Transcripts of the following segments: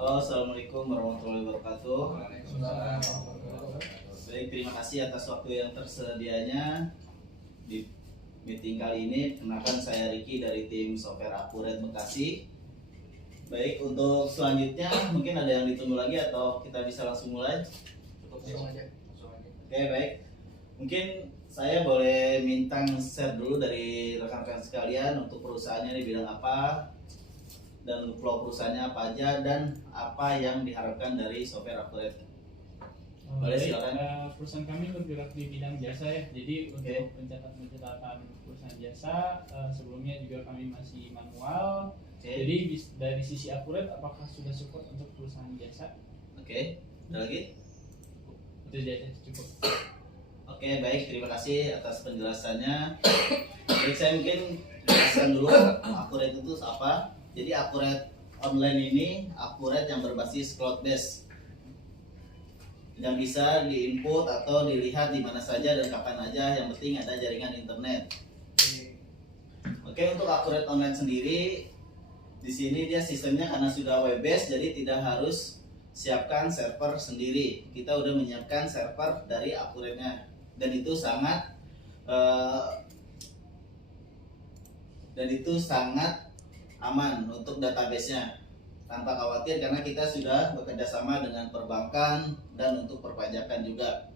Halo, assalamualaikum warahmatullahi wabarakatuh. Baik, terima kasih atas waktu yang tersedianya di meeting kali ini. Kenalkan, saya Ricky dari tim Software Accurate Bekasi. Baik, untuk selanjutnya mungkin ada yang ditunggu lagi atau kita bisa langsung mulai? Langsung aja. Oke, baik. Mungkin saya boleh minta share dulu dari rekan-rekan sekalian untuk perusahaannya di bidang apa, dan flow perusahaannya apa aja, dan apa yang diharapkan dari Software Accurate. Boleh, silakan. Perusahaan kami bergerak di bidang jasa ya. Jadi untuk pencatatan perusahaan jasa sebelumnya juga kami masih manual. Jadi dari sisi Accurate apakah sudah support untuk perusahaan jasa? Oke, ada lagi? Itu saja cukup. Oke, baik, terima kasih atas penjelasannya. Baik, saya mungkin jelaskan dulu Accurate itu apa. Jadi Accurate online ini Accurate yang berbasis cloud base, yang bisa diinput atau dilihat di mana saja dan kapan aja, yang penting ada jaringan internet. Oke, untuk Accurate online sendiri di sini dia sistemnya karena sudah web based, jadi tidak harus siapkan server sendiri. Kita udah menyiapkan server dari Accurate-nya, dan itu sangat aman untuk database-nya, tanpa khawatir karena kita sudah bekerja sama dengan perbankan dan untuk perpajakan juga.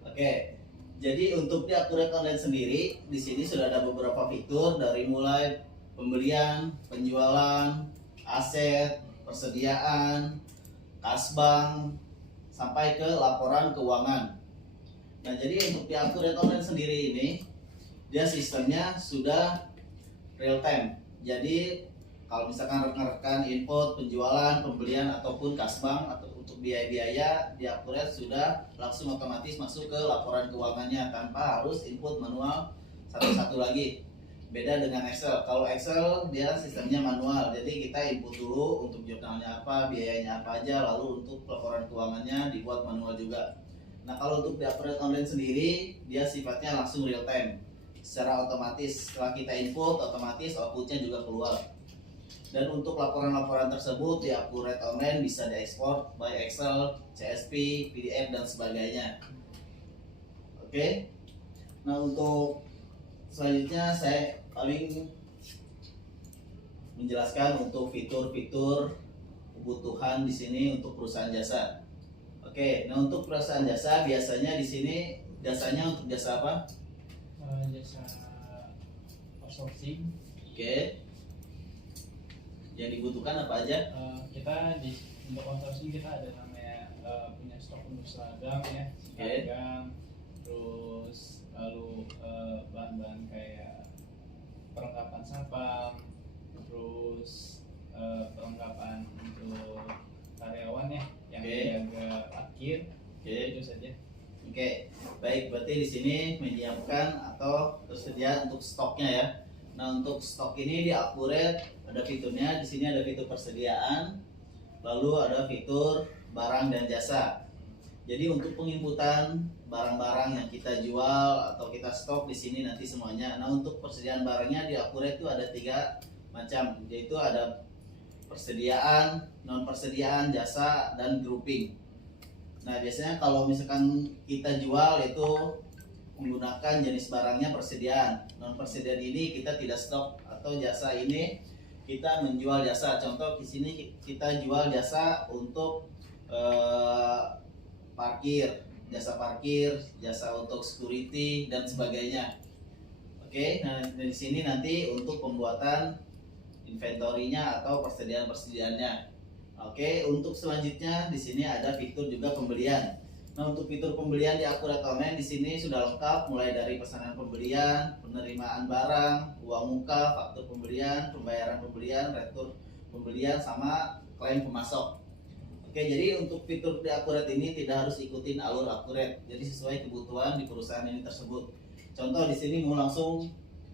Oke, jadi untuk di Accurate Online sendiri di sini sudah ada beberapa fitur, dari mulai pembelian, penjualan, aset, persediaan, kas bank, sampai ke laporan keuangan. Nah, jadi untuk di Accurate Online sendiri ini dia sistemnya sudah real time. Jadi kalau misalkan rekan-rekan input penjualan, pembelian ataupun kas bank atau untuk biaya-biaya, di Accurate sudah langsung otomatis masuk ke laporan keuangannya tanpa harus input manual satu-satu lagi. Beda dengan Excel. Kalau Excel dia sistemnya manual. Jadi kita input dulu untuk jurnalnya apa, biayanya apa aja, lalu untuk laporan keuangannya dibuat manual juga. Nah, kalau untuk di Accurate Online sendiri dia sifatnya langsung real time. Secara otomatis setelah kita input, otomatis outputnya juga keluar. Dan untuk laporan-laporan tersebut di Accurate Online bisa diekspor by Excel, CSV, PDF dan sebagainya. Oke. Nah, untuk selanjutnya saya paling menjelaskan untuk fitur-fitur kebutuhan di sini untuk perusahaan jasa. Oke, nah untuk perusahaan jasa biasanya di sini jasanya untuk jasa apa? Jasa outsourcing. Oke. Yang dibutuhkan apa aja? Untuk outsourcing kita ada namanya punya stok untuk seragam ya, seragam, terus lalu bahan-bahan kayak perlengkapan sapam, terus perlengkapan untuk karyawan ya yang jaga parkir. Itu saja. Oke, baik, berarti di sini menyiapkan atau tersedia untuk stoknya ya. Nah, untuk stok ini di Accurate ada fiturnya. Di sini ada fitur persediaan, lalu ada fitur barang dan jasa. Jadi untuk penginputan barang-barang yang kita jual atau kita stok di sini nanti semuanya. Nah, untuk persediaan barangnya di Accurate itu ada 3 macam, yaitu ada persediaan, non persediaan, jasa, dan grouping. Nah, biasanya kalau misalkan kita jual itu menggunakan jenis barangnya persediaan. Non persediaan ini kita tidak stok, atau jasa ini kita menjual jasa. Contoh di sini kita jual jasa untuk parkir, jasa untuk security dan sebagainya. Oke, nah dari sini nanti untuk pembuatan inventorinya atau persediaan-persediaannya. Oke, untuk selanjutnya di sini ada fitur juga pembelian. Nah, untuk fitur pembelian di Accurate Online di sini sudah lengkap, mulai dari pesanan pembelian, penerimaan barang, uang muka, faktur pembelian, pembayaran pembelian, retur pembelian, sama klaim pemasok. Oke, jadi untuk fitur di Accurate ini tidak harus ikutin alur Accurate, jadi sesuai kebutuhan di perusahaan ini tersebut. Contoh di sini mau langsung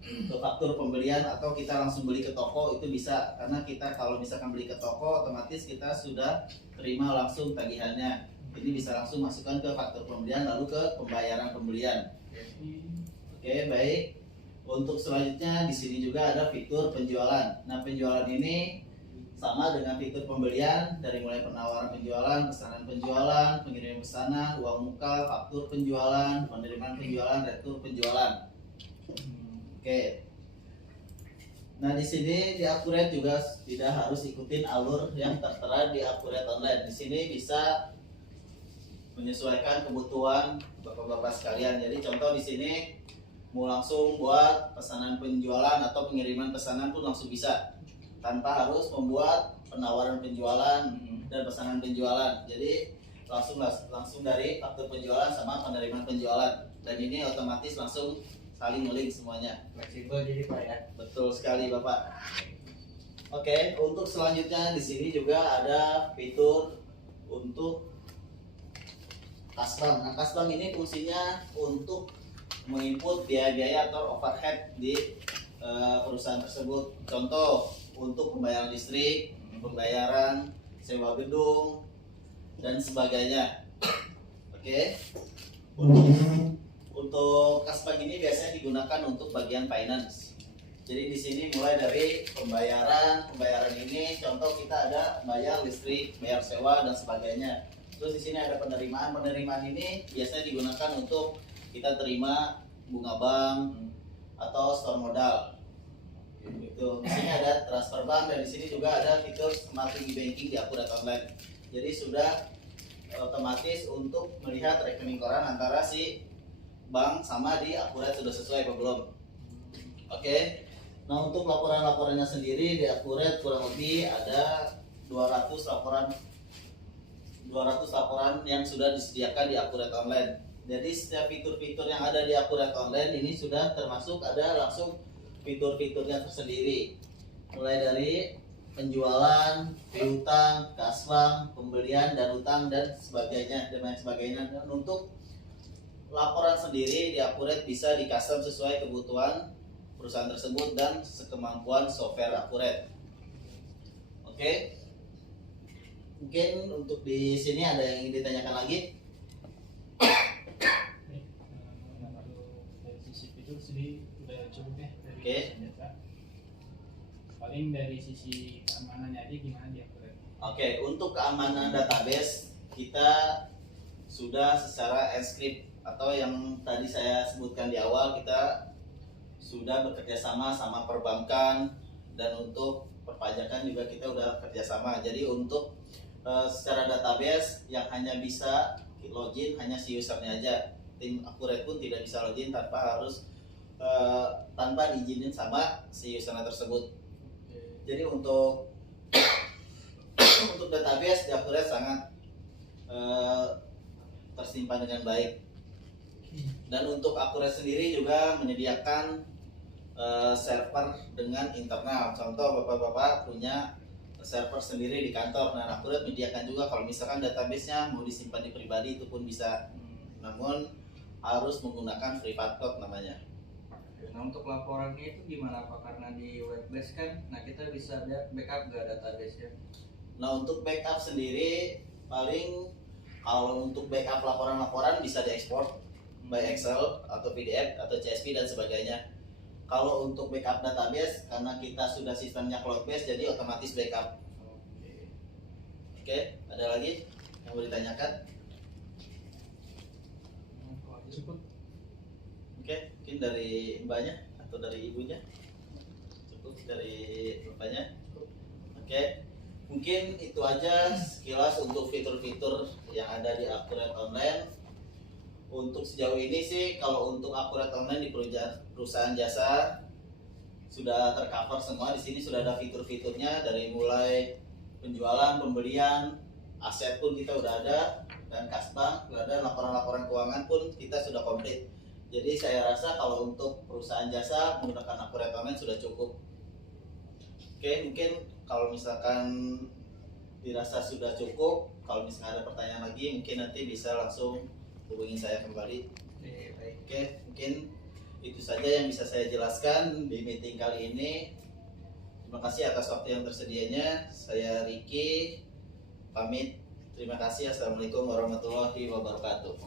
ke faktur pembelian atau kita langsung beli ke toko itu bisa, karena kita kalau misalkan beli ke toko otomatis kita sudah terima langsung tagihannya. Jadi bisa langsung masukkan ke faktur pembelian lalu ke pembayaran pembelian. Oke, baik. Untuk selanjutnya di sini juga ada fitur penjualan. Nah, penjualan ini sama dengan fitur pembelian dari mulai penawaran penjualan, pesanan penjualan, pengiriman pesanan, uang muka, faktur penjualan, penerimaan penjualan, retur penjualan. Oke. Nah, di sini di Accurate juga tidak harus ikutin alur yang tertera di Accurate Online. Di sini bisa menyesuaikan kebutuhan Bapak-bapak sekalian. Jadi contoh di sini mau langsung buat pesanan penjualan atau pengiriman pesanan pun langsung bisa, tanpa harus membuat penawaran penjualan dan pesanan penjualan. Jadi langsung dari faktur penjualan sama penerimaan penjualan, dan ini otomatis langsung saling ngeling semuanya. Fleksibel jadi Pak ya. Betul sekali Bapak. Oke, untuk selanjutnya di sini juga ada fitur untuk kasbank. Nah, kasbank ini fungsinya untuk menginput biaya-biaya atau overhead di perusahaan tersebut. Contoh untuk pembayaran listrik, pembayaran sewa gedung dan sebagainya. Oke. Untuk kasbank ini biasanya digunakan untuk bagian finance. Jadi di sini mulai dari pembayaran ini, contoh kita ada bayar listrik, bayar sewa dan sebagainya. Terus di sini ada penerimaan. Penerimaan ini biasanya digunakan untuk kita terima bunga bank atau store modal. Itu. Di sini ada transfer bank, dan di sini juga ada fitur smart banking di Accurate Online. Jadi sudah otomatis untuk melihat rekening koran antara si bank sama di Accurate sudah sesuai apa belum. Oke. Nah, untuk laporan-laporannya sendiri di Accurate kurang lebih ada 200 laporan yang sudah disediakan di Accurate Online. Jadi setiap fitur-fitur yang ada di Accurate Online ini sudah termasuk ada langsung fitur-fiturnya tersendiri. Mulai dari penjualan, piutang, kasbank, pembelian dan utang dan sebagainya dan lain sebagainya. Dan untuk laporan sendiri di Accurate bisa di custom sesuai kebutuhan perusahaan tersebut dan sekemampuan software Accurate. Oke. Mungkin untuk di sini ada yang ingin ditanyakan lagi? Dari sisi fitur sendiri udah cukup ya. Oke. Paling dari sisi keamanannya aja gimana di Accurate? Oke, untuk keamanan database kita sudah secara encrypt, atau yang tadi saya sebutkan di awal, kita sudah bekerja sama perbankan, dan untuk perpajakan juga kita udah kerjasama. Jadi untuk secara database yang hanya bisa login hanya si usernya aja. Tim Accurate pun tidak bisa login tanpa diizinin sama si usernya tersebut. Jadi untuk database di Accurate sangat tersimpan dengan baik. Dan untuk Accurate sendiri juga menyediakan server dengan internal. Contoh bapak-bapak punya server sendiri di kantor. Nah, Accurate menyediakan juga kalau misalkan database-nya mau disimpan di pribadi itu pun bisa. Namun harus menggunakan private cloud namanya. Nah, untuk laporannya itu gimana Pak? Karena di web base kan, nah kita bisa backup gak database-nya? Nah, untuk backup sendiri paling kalau untuk backup laporan-laporan bisa diekspor by Excel atau PDF atau CSV dan sebagainya. Kalau untuk backup database, karena kita sudah sistemnya cloud base, jadi otomatis backup. Oke, ada lagi yang mau ditanyakan? Cukup. Oke, mungkin dari mbaknya atau dari ibunya? Cukup dari bapaknya? Oke, mungkin itu aja sekilas untuk fitur-fitur yang ada di Accurate Online. Untuk sejauh ini sih, kalau untuk Accurate Online di perusahaan jasa sudah tercover semua. Di sini sudah ada fitur-fiturnya dari mulai penjualan, pembelian, aset pun kita udah ada, dan kasbank udah ada, laporan-laporan keuangan pun kita sudah komplit. Jadi saya rasa kalau untuk perusahaan jasa menggunakan Accurate Online sudah cukup. Oke, mungkin kalau misalkan dirasa sudah cukup, kalau misalkan ada pertanyaan lagi mungkin nanti bisa langsung hubungi saya kembali. Oke, mungkin itu saja yang bisa saya jelaskan di meeting kali ini. Terima kasih atas waktu yang tersedianya. Saya Riki pamit. Terima kasih. Assalamualaikum warahmatullahi wabarakatuh.